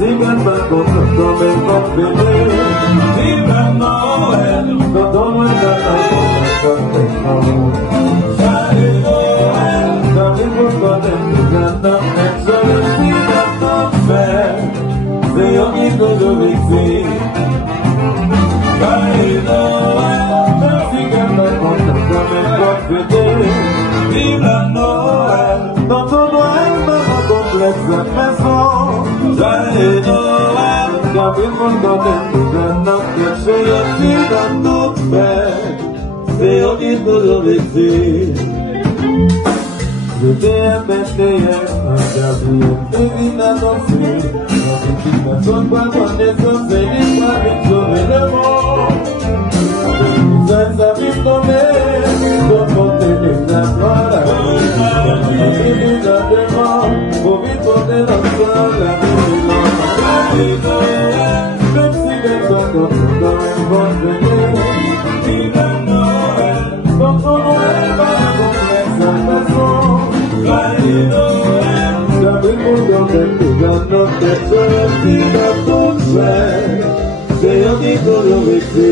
sigan pas content comme un complété. Vive Noël, quand on me donne un complété. Joyeux Noël, quand il faut connaître les gens, excellent, si maintenant faire, c'est un qui nous obéit. Joyeux Noël, sigan pas content comme un complété. Vive la Noël, dans ton Noël, maman complexe la maison. Joyeux Noël, quand il faut connaître les gens, excellent, dans notre fête, c'est eux qui nous obéissent. C'était un BTR, un Gabriel, devine annoncé. Notre petite personne, pas connaissance, c'est l'histoire de sauver le monde. Ça vive tomber, pour porter les avoirs, la vie, la demande, pour vite porter l'ensemble, la vie, même si les gens comme un bon venir, vive Noël, quand on Noël va complexe à façon, joyeux Noël, ça veut pour donner les gens notre tête, si dans ton frère, c'est un qui peut le vécu.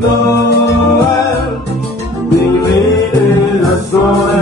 Noël, divine la soirée.